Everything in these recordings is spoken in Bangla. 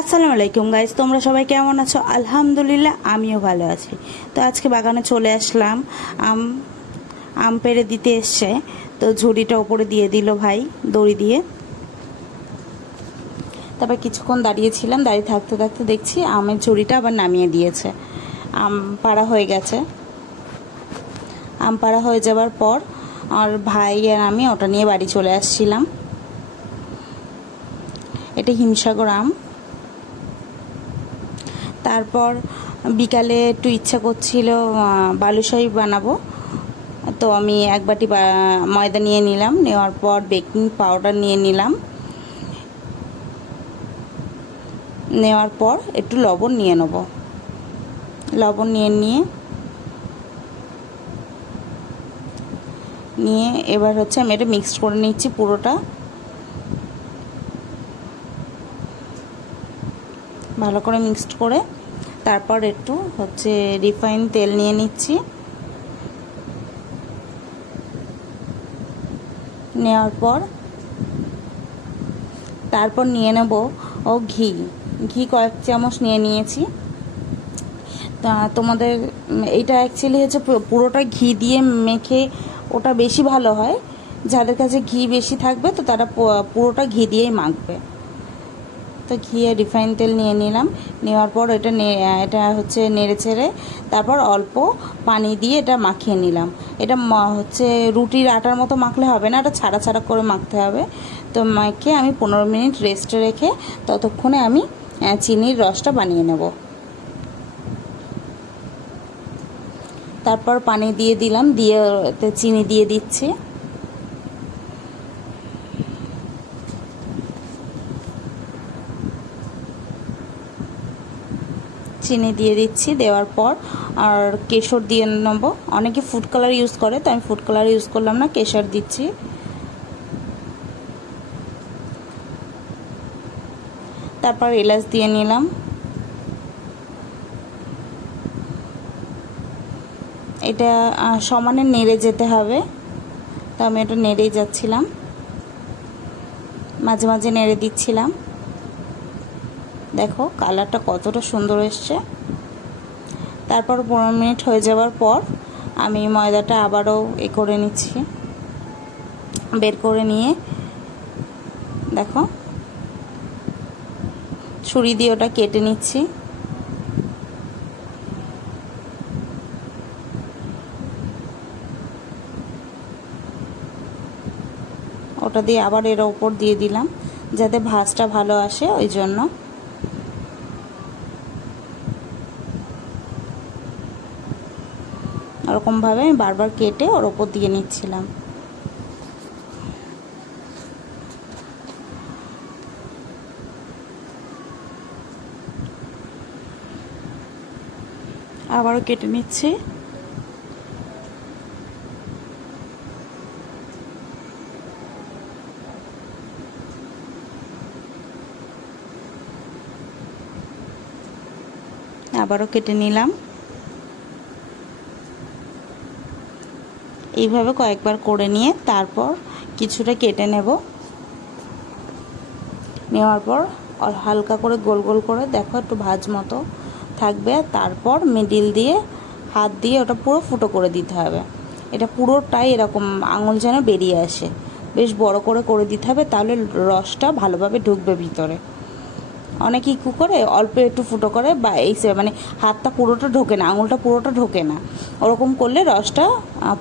আসসালামু আলাইকুম গাইজ, তোমরা সবাই কেমন আছো? আলহামদুলিল্লাহ, আমিও ভালো আছি। তো আজকে বাগানে চলে আসলাম। আম আম পেড়ে দিতে এসছে, তো ঝুড়িটা ওপরে দিয়ে দিল ভাই দড়ি দিয়ে। তারপর কিছুক্ষণ দাঁড়িয়েছিলাম, দাঁড়িয়ে থাকতে থাকতে দেখছি আমের ঝুড়িটা আবার নামিয়ে দিয়েছে। আম পাড়া হয়ে গেছে। আম পাড়া হয়ে যাওয়ার পর আর ভাই আর আমি ওটা নিয়ে বাড়ি চলে আসছিলাম। এটা হিমসাগর আম। তারপর বিকালে একটু ইচ্ছা করছিল বালুশাহী বানাবো, তো আমি এক বাটি ময়দা নিয়ে নিলাম। নেওয়ার পর বেকিং পাউডার নিয়ে নিলাম। নেওয়ার পর একটু লবণ নিয়ে নেব। লবণ নিয়ে এবার হচ্ছে আমি এটা মিক্সড করে নিচ্ছি পুরোটা। ভালো করে মিক্সড করে তারপর একটু হচ্ছে রিফাইন তেল নিয়ে নিচ্ছি। নেওয়ার পর তারপর নিয়ে নেব ঘি কয়েক চামচ নিয়ে নিয়েছি। তা তোমাদের এইটা অ্যাকচুয়ালি হচ্ছে পুরোটা ঘি দিয়ে মেখে ওটা বেশি ভালো হয়। যাদের কাছে ঘি বেশি থাকবে তো তারা পুরোটা ঘি দিয়েই মাখবে। তো ঘি আর রিফাইন তেল নিয়ে নিলাম। নেওয়ার পর এটা হচ্ছে নেড়ে ছেড়ে তারপর অল্প পানি দিয়ে এটা মাখিয়ে নিলাম। এটা হচ্ছে রুটির আটার মতো মাখলে হবে না, এটা ছাড়া ছাড়া করে মাখতে হবে। তো মাখিয়ে আমি 15 মিনিট রেস্টে রেখে ততক্ষণে আমি চিনির রসটা বানিয়ে নেব। তারপর পানি দিয়ে দিলাম, দিয়ে চিনি দিয়ে দিচ্ছি। চিনি দিয়ে দিচ্ছি। দেওয়ার পর আর কেশর দিয়ে নেব। অনেকে ফুড কালার ইউজ করে, তো আমি ফুড কালার ইউজ করলাম না, কেশর দিচ্ছি। তারপর এলাচ দিয়ে নিলাম। এটা সমানে নেড়ে যেতে হবে, তো আমি এটা নেড়েই যাচ্ছিলাম, মাঝে মাঝে নেড়ে দিচ্ছিলাম। দেখো কালারটা কতটা সুন্দর এসছে। তারপর 15 মিনিট হয়ে যাওয়ার পর আমি ময়দাটা আবারও করে নিচ্ছি। বের করে নিয়ে দেখো ছুরি দিয়ে ওটা কেটে নিচ্ছি। ওটা দিয়ে আবার এর ওপর দিয়ে দিলাম যাতে ভাঁজটা ভালো আসে, ওই জন্য। ওরকমভাবে আমি বারবার কেটে ওর ওপর দিয়ে নিচ্ছিলাম। আবারও কেটে নিচ্ছি। আবারও কেটে নিলাম। এইভাবে কয়েকবার করে নিয়ে তারপর কিছুটা কেটে নেব। নেওয়ার পর হালকা করে গোল গোল করে দেখো একটু ভাঁজ মতো থাকবে। তারপর মিডিল দিয়ে হাত দিয়ে ওটা পুরো ফুটো করে দিতে হবে। এটা পুরোটাই এরকম আঙুল যেন বেরিয়ে আসে, বেশ বড় করে দিতে হবে, তাহলে রসটা ভালোভাবে ঢুকবে ভিতরে। অনেকেই কী করে অল্প একটু ফুটো করে বা মানে হাতটা পুরোটা ঢোকে না, আঙুলটা পুরোটা ঢোকে না। ওরকম করলে রসটা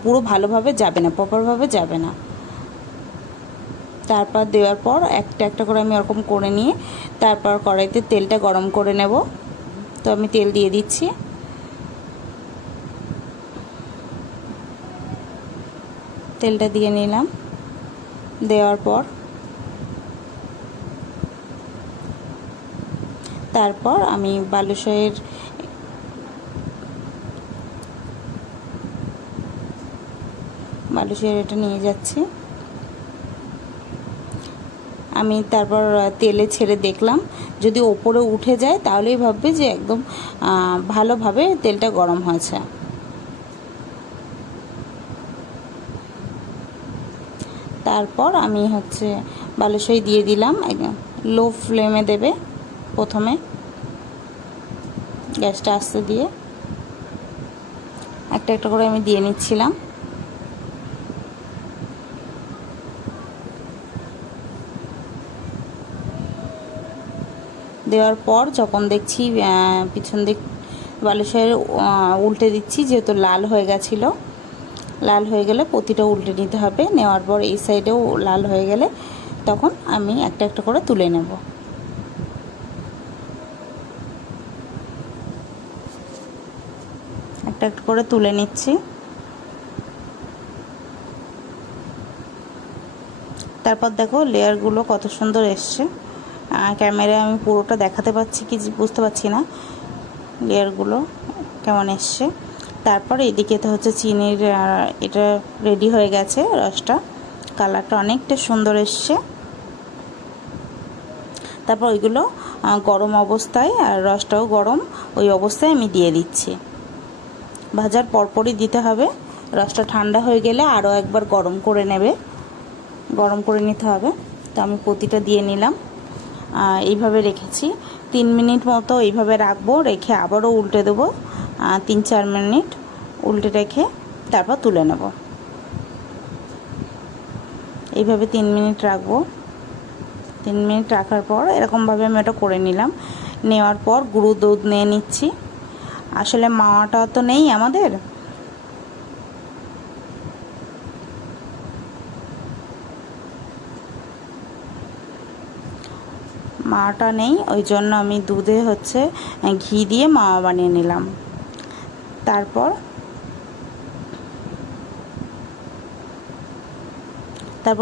পুরো ভালোভাবে যাবে না, প্রপারভাবে যাবে না। তারপর দেওয়ার পর একটা একটা করে আমি ওরকম করে নিয়ে তারপর কড়াইতে তেলটা গরম করে নেব। তো আমি তেল দিয়ে দিচ্ছি। তেলটা দিয়ে নিলাম। দেওয়ার পর তারপর আমি বালুশাহীর এটা নিয়ে যাচ্ছি। আমি তারপর তেলে ছেড়ে দেখলাম, যদি ওপরে উঠে যায় তাহলেই ভাববে যে একদম ভালোভাবে তেলটা গরম হয়েছে। তারপর আমি হচ্ছে বালুশাহী দিয়ে দিলাম। লো ফ্লেমে দেবে। প্রথমে গ্যাসটা আস্তে দিয়ে একটা একটা করে আমি দিয়ে নিচ্ছিলাম। দেওয়ার পর যখন দেখছি পিছন দিক বালুশাহের উল্টে দিচ্ছি, যেহেতু লাল হয়ে গেছিলো, লাল হয়ে গেলে প্রতিটা উল্টে নিতে হবে। নেওয়ার পর এই সাইডেও লাল হয়ে গেলে তখন আমি একটা একটা করে তুলে নেব। একটা একটা করে তুলে নিচ্ছি। তারপর দেখো লেয়ারগুলো কত সুন্দর এসছে। ক্যামেরায় আমি পুরোটা দেখাতে পাচ্ছি কি বুঝতে পারছি না লেয়ারগুলো কেমন এসছে। তারপর এদিকে তো হচ্ছে চিনির এটা রেডি হয়ে গেছে, রসটা কালারটা অনেকটা সুন্দর এসছে। তারপর ওইগুলো গরম অবস্থায়, আর রসটাও গরম ওই অবস্থায় আমি দিয়ে দিচ্ছি। ভাজার পরপরই দিতে হবে, রসটা ঠান্ডা হয়ে গেলে আরও একবার গরম করে নিতে হবে। তো আমি প্রতিটা দিয়ে নিলাম। এইভাবে রেখেছি 3 মিনিট মতো, এইভাবে রাখবো, রেখে আবারও উল্টে দেবো 3-4 মিনিট উল্টে রেখে তারপর তুলে নেব। এইভাবে 3 মিনিট রাখবো। 3 মিনিট রাখার পর এরকমভাবে আমি ওটা করে নিলাম। নেওয়ার পর গুঁড়ো দুধ নিয়ে নিচ্ছি। আসলে মাওয়াটা তো নেই আমাদের, মাওয়াটা নেই, ওই জন্য আমি দুধে হচ্ছে ঘি দিয়ে মাওয়া বানিয়ে নিলাম। তারপর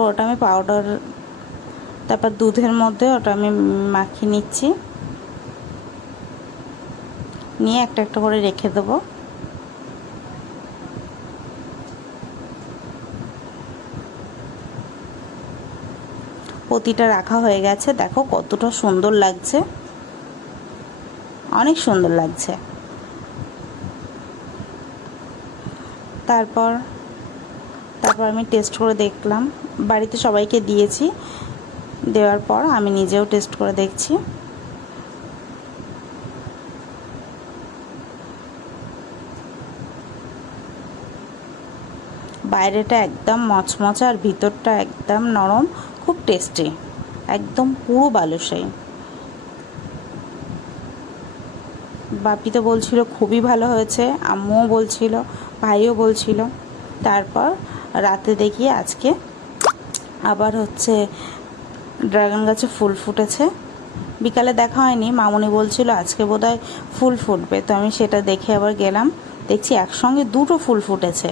ওটা আমি পাউডার, তারপর দুধের মধ্যে ওটা আমি মাখিয়ে নিচ্ছি। নিয়ে একটা একটা করে রেখে দেবো। প্রতিটা রাখা হয়ে গেছে। দেখো কতটা সুন্দর লাগছে, অনেক সুন্দর লাগছে। তারপর আমি টেস্ট করে দেখলাম, বাড়িতে সবাইকে দিয়েছি। দেওয়ার পর আমি নিজেও টেস্ট করে দেখছি। বাইরেটা একদম মচমচা আর ভিতরটা একদম নরম, খুব টেস্টি, একদম পুরো বালুশাহী। বাপি তো বলছিল খুবই ভালো হয়েছে, আম্মুও বলছিল, ভাইও বলছিল। তারপর রাতে দেখি আজকে আবার হচ্ছে ড্রাগন গাছে ফুল ফুটেছে। বিকালে দেখা হয়নি, মামুনি বলছিল আজকে বোধহয় ফুল ফুটবে, তো আমি সেটা দেখে আবার গেলাম, দেখছি একসঙ্গে 2টো ফুল ফুটেছে।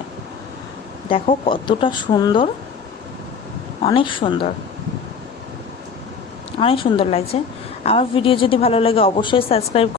দেখো কতটা সুন্দর, অনেক সুন্দর, অনেক সুন্দর লাগছে। আমার ভিডিও যদি ভালো লাগে অবশ্যই সাবস্ক্রাইব